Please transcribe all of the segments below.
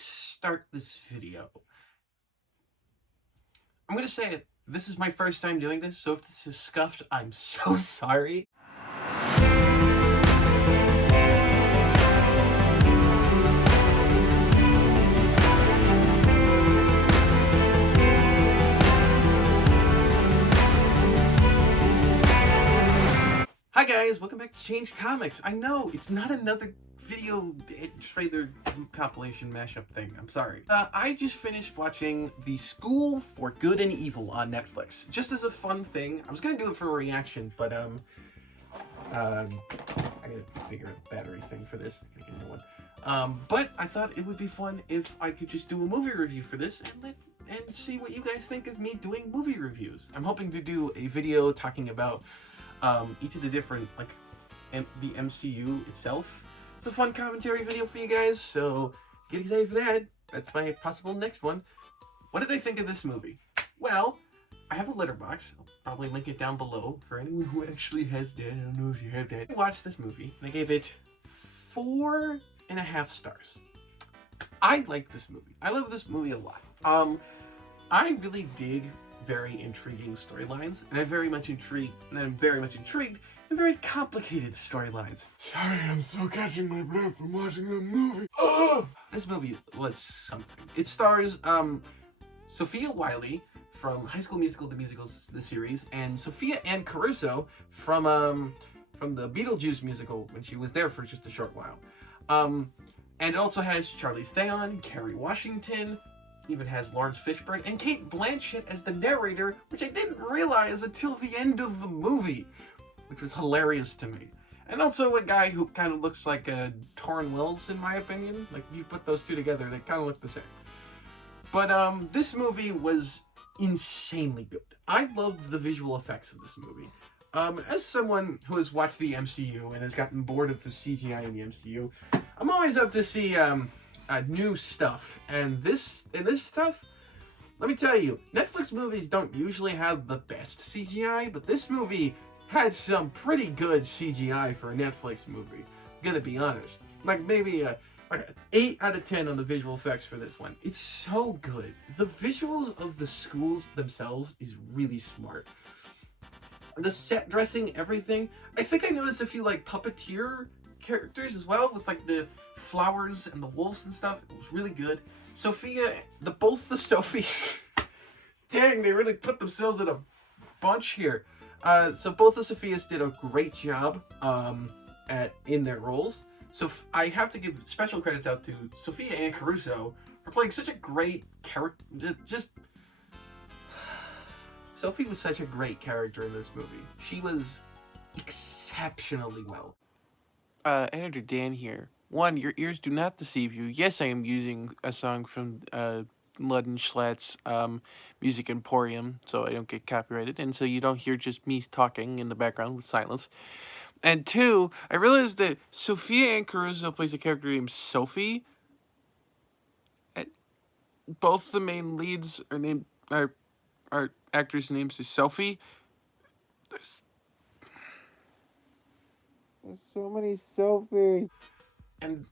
start this video, I'm gonna say it. This is my first time doing this, so if this is scuffed, I'm so sorry. Hi guys, welcome back to Change Comics. I know, it's not another video trailer compilation mashup thing. I'm sorry. I just finished watching The School for Good and Evil on Netflix. Just as a fun thing. I was gonna do it for a reaction, but I gotta figure out a battery thing for this. I gotta get a new one. But I thought it would be fun if I could just do a movie review for this and see what you guys think of me doing movie reviews. I'm hoping to do a video talking about each of the different, the MCU itself. It's a fun commentary video for you guys, so get excited for that. That's my possible next one. What did I think of this movie? Well, I have a letterbox. I'll probably link it down below for anyone who actually has that. I don't know if you have that. I watched this movie, and I gave it 4.5 stars. I like this movie. I love this movie a lot. I really dig very intriguing storylines, and I'm very much intrigued in very complicated storylines. Sorry, I'm still catching my breath from watching the movie. Oh! This movie was something. It stars Sophia Wiley from High School Musical, the series, and Sophia Ann Caruso from the Beetlejuice musical when she was there for just a short while. And it also has Charlize Theron, Kerry Washington, even has Lawrence Fishburne, and Cate Blanchett as the narrator, which I didn't realize until the end of the movie, which was hilarious to me. And also a guy who kind of looks like a Torrin Wells, in my opinion. Like, you put those two together, they kind of look the same. But this movie was insanely good. I loved the visual effects of this movie. As someone who has watched the MCU and has gotten bored of the CGI in the MCU, I'm always up to see new stuff, and this stuff, let me tell you, Netflix movies don't usually have the best CGI, but this movie had some pretty good CGI for a Netflix movie. I'm gonna be honest, like maybe like an 8 out of 10 on the visual effects for this one. It's so good. The visuals of the schools themselves is really smart. The set dressing, everything. I think I noticed a few puppeteer characters as well, with the flowers and the wolves and stuff. It was really good. Sophia, both the Sophies, dang, they really put themselves in a bunch here. So both the Sophias did a great job in their roles. So I have to give special credits out to Sophia Ann Caruso for playing such a great character. Sophie was such a great character in this movie. She was exceptionally well. Editor Dan here. 1, your ears do not deceive you. Yes, I am using a song from Ludden Schlatt's Music Emporium, so I don't get copyrighted, and so you don't hear just me talking in the background with silence. And 2, I realized that Sophia Ann Caruso plays a character named Sophie. Both the main leads are actors' names are Sophie. There's so many Sophies. And,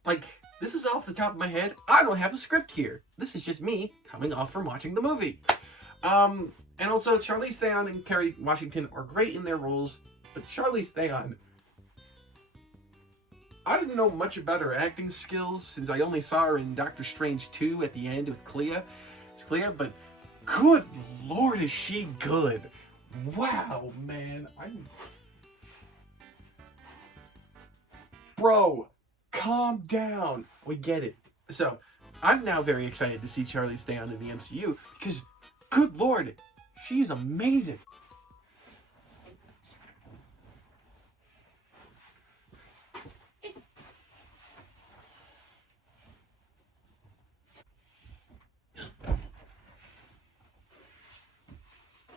this is off the top of my head. I don't have a script here. This is just me coming off from watching the movie. And also, Charlize Theron and Kerry Washington are great in their roles, but Charlize Theron, I didn't know much about her acting skills since I only saw her in Doctor Strange 2 at the end with Clea. It's Clea, but good lord, is she good. Wow, man. Bro, calm down. We get it. So, I'm now very excited to see Charlize Theron in the MCU because, good lord, she's amazing.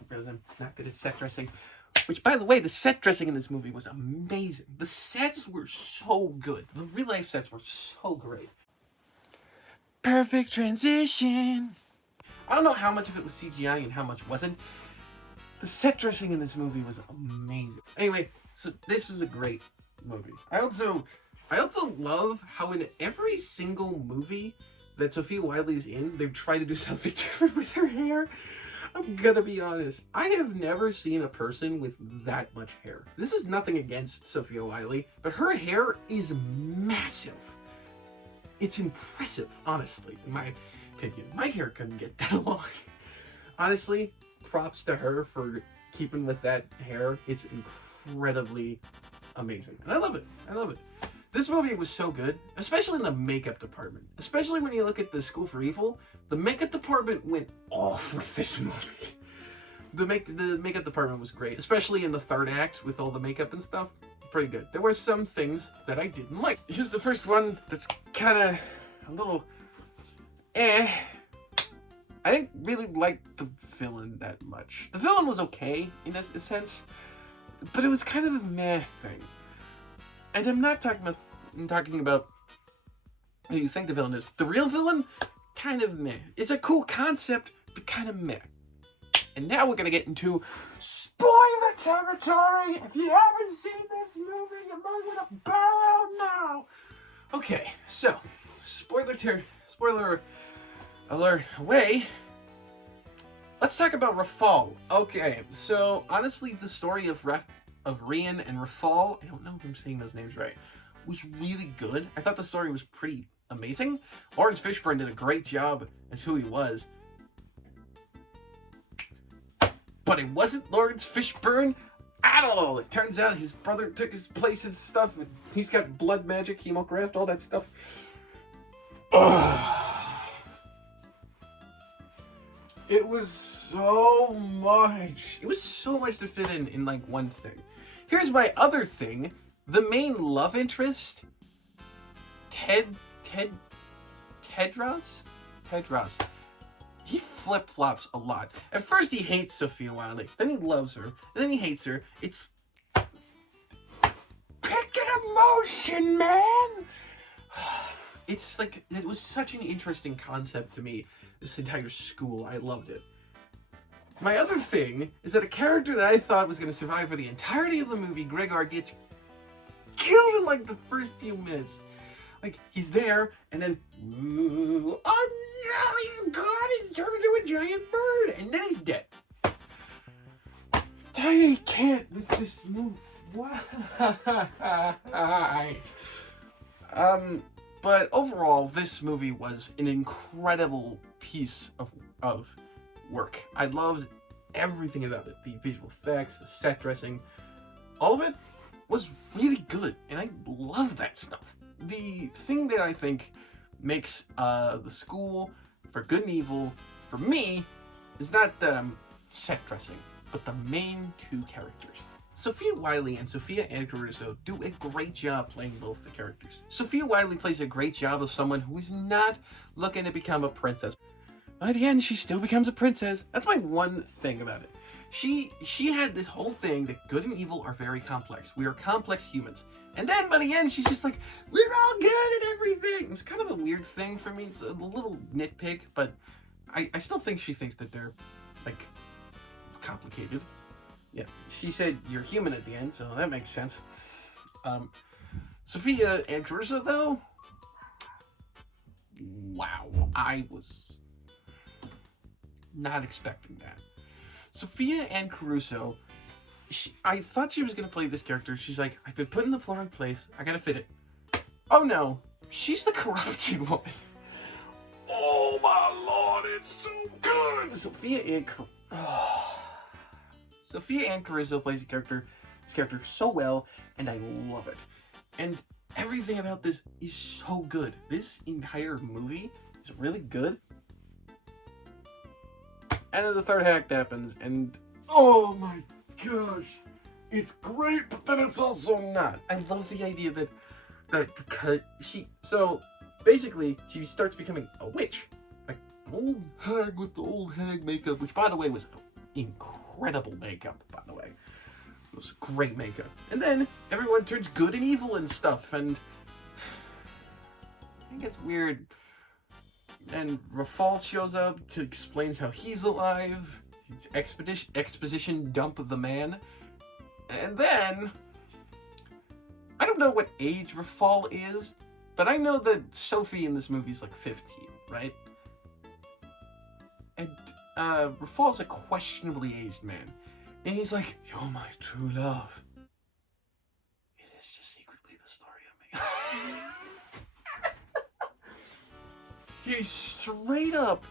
Because I'm not good at set dressing. Which, by the way, the set dressing in this movie was amazing. The sets were so good. The real-life sets were so great. Perfect transition. I don't know how much of it was CGI and how much wasn't. The set dressing in this movie was amazing. Anyway, so this was a great movie. I also love how in every single movie that Sophia Wiley's in, they try to do something different with her hair. I'm gonna be honest. I have never seen a person with that much hair. This is nothing against Sophia Wiley, but her hair is massive. It's impressive, honestly, in my opinion. My hair couldn't get that long. Honestly, props to her for keeping with that hair. It's incredibly amazing. And I love it. I love it. This movie was so good, especially in the makeup department. Especially when you look at the School for Evil, the makeup department went off with this movie. The makeup department was great, especially in the third act with all the makeup and stuff. Pretty good. There were some things that I didn't like. Here's the first one that's kind of a little I didn't really like the villain that much. The villain was okay in a sense, but it was kind of a meh thing. And I'm talking about who you think the villain is. The real villain, kind of meh. It's a cool concept, but kind of meh. And now we're gonna get into spoiler territory. If you haven't seen this movie, you might want to bow out now. Okay, so spoiler alert away. Let's talk about Rafal. Okay, so honestly, the story of Rian and Rafal, I don't know if I'm saying those names right, was really good. I thought the story was pretty amazing. Lawrence Fishburne did a great job as who he was. But it wasn't Lawrence Fishburne at all. It turns out his brother took his place and stuff. And he's got blood magic, hemocraft, all that stuff. It was so much. It was so much to fit in like one thing. Here's my other thing. The main love interest, Tedros. He flip-flops a lot. At first he hates Sophia Wiley, then he loves her, and then he hates her. It's pick an emotion, man. It's like, it was such an interesting concept to me, this entire school. I loved it. My other thing is that a character that I thought was going to survive for the entirety of the movie, Gregor, gets killed in like the first few minutes. Like, he's there, and then, ooh, oh no, he's gone, he's turned into a giant bird, and then he's dead. I can't with this movie. Why? But overall, this movie was an incredible piece of work. I loved everything about it. The visual effects, the set dressing, all of it was really good, and I love that stuff. The thing that I think makes the school for Good and Evil, for me, is not the set dressing, but the main two characters. Sophia Wiley and Sophia Ann Caruso do a great job playing both the characters. Sophia Wiley plays a great job of someone who is not looking to become a princess. By the end, she still becomes a princess. That's my one thing about it. She had this whole thing that good and evil are very complex. We are complex humans. And then by the end, she's just like, we're all good at everything. It was kind of a weird thing for me. It's a little nitpick, but I still think she thinks that they're, like, complicated. Yeah, she said you're human at the end, so that makes sense. Sophia Ann Caruso, though, wow, I was not expecting that. Sophia Ann Caruso, I thought she was going to play this character. She's like, I've been put in the floor in place. I got to fit it. Oh, no. She's the corrupted one. Oh my lord, it's so good! Sophia Ann Caruso plays this character so well, and I love it. And everything about this is so good. This entire movie is really good. And then the third act happens, and Oh my gosh, it's great, but then it's also not. I love the idea that because she starts becoming a witch, like an old hag with the old hag makeup, which by the way was incredible makeup. By the way, it was great makeup. And then everyone turns good and evil and stuff, and I think it's weird. And Rafal shows up to explain how he's alive. It's exposition dump of the man. And then, I don't know what age Rafal is, but I know that Sophie in this movie is like 15. right? And Rafal's a questionably aged man. And he's like, "You're my true love." It is just secretly the story of me. He straight up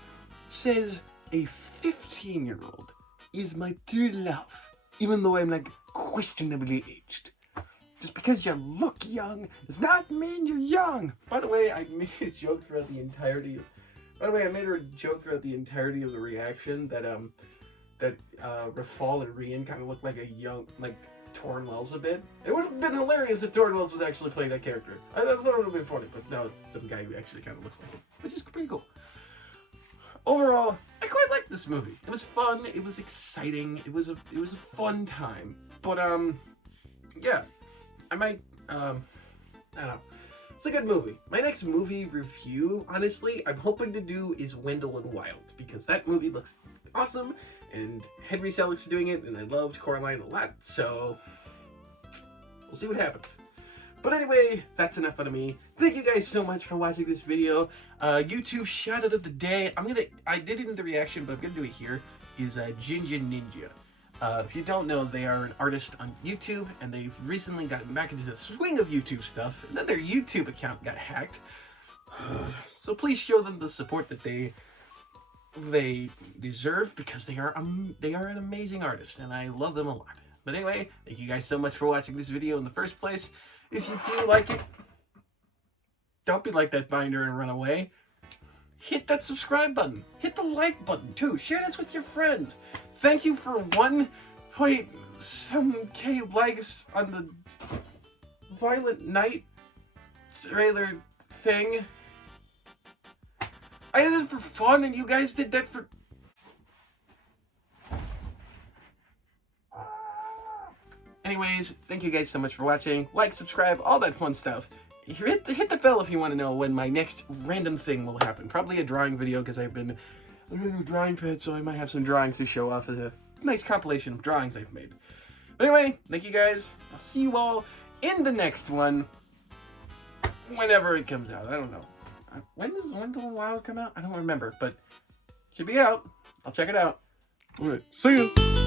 says a 15-year-old is my true love, even though I'm like questionably aged. Just because you look young does not mean you're young. By the way, I made a joke throughout the entirety of. By the way, I made a joke throughout the entirety of the reaction that Rafal and Rian kind of look like a young, like Torn Wells a bit. It would have been hilarious if Torn Wells was actually playing that character. I thought it would have been funny, but no, it's some guy who actually kind of looks like him, which is pretty cool. Overall, I quite liked this movie. It was fun. It was exciting. It was a fun time. But yeah, I might I don't know. It's a good movie. My next movie review, honestly, I'm hoping to do is Wendell and Wild, because that movie looks awesome, and Henry Selick's doing it, and I loved Coraline a lot, so we'll see what happens. But anyway, that's enough out of me. Thank you guys so much for watching this video. YouTube shout out of the day. I did it in the reaction, but I'm gonna do it here, is Jinja Ninja. If you don't know, they are an artist on YouTube, and they've recently gotten back into the swing of YouTube stuff, and then their YouTube account got hacked. So please show them the support that they deserve, because they are an amazing artist, and I love them a lot. But anyway, thank you guys so much for watching this video in the first place. If you do like it, don't be like that binder and run away. Hit that subscribe button. Hit the like button too. Share this with your friends. Thank you for 1.some K likes on the Violent Night trailer thing. I did it for fun, and you guys did that for... Anyways, thank you guys so much for watching. Like, subscribe, all that fun stuff. Hit the bell if you want to know when my next random thing will happen. Probably a drawing video, because I've been a drawing pad, so I might have some drawings to show off as a nice compilation of drawings I've made. But anyway, thank you guys. I'll see you all in the next one. Whenever it comes out. I don't know. When does Wendell and Wild come out? I don't remember, but it should be out. I'll check it out. Alright, see ya!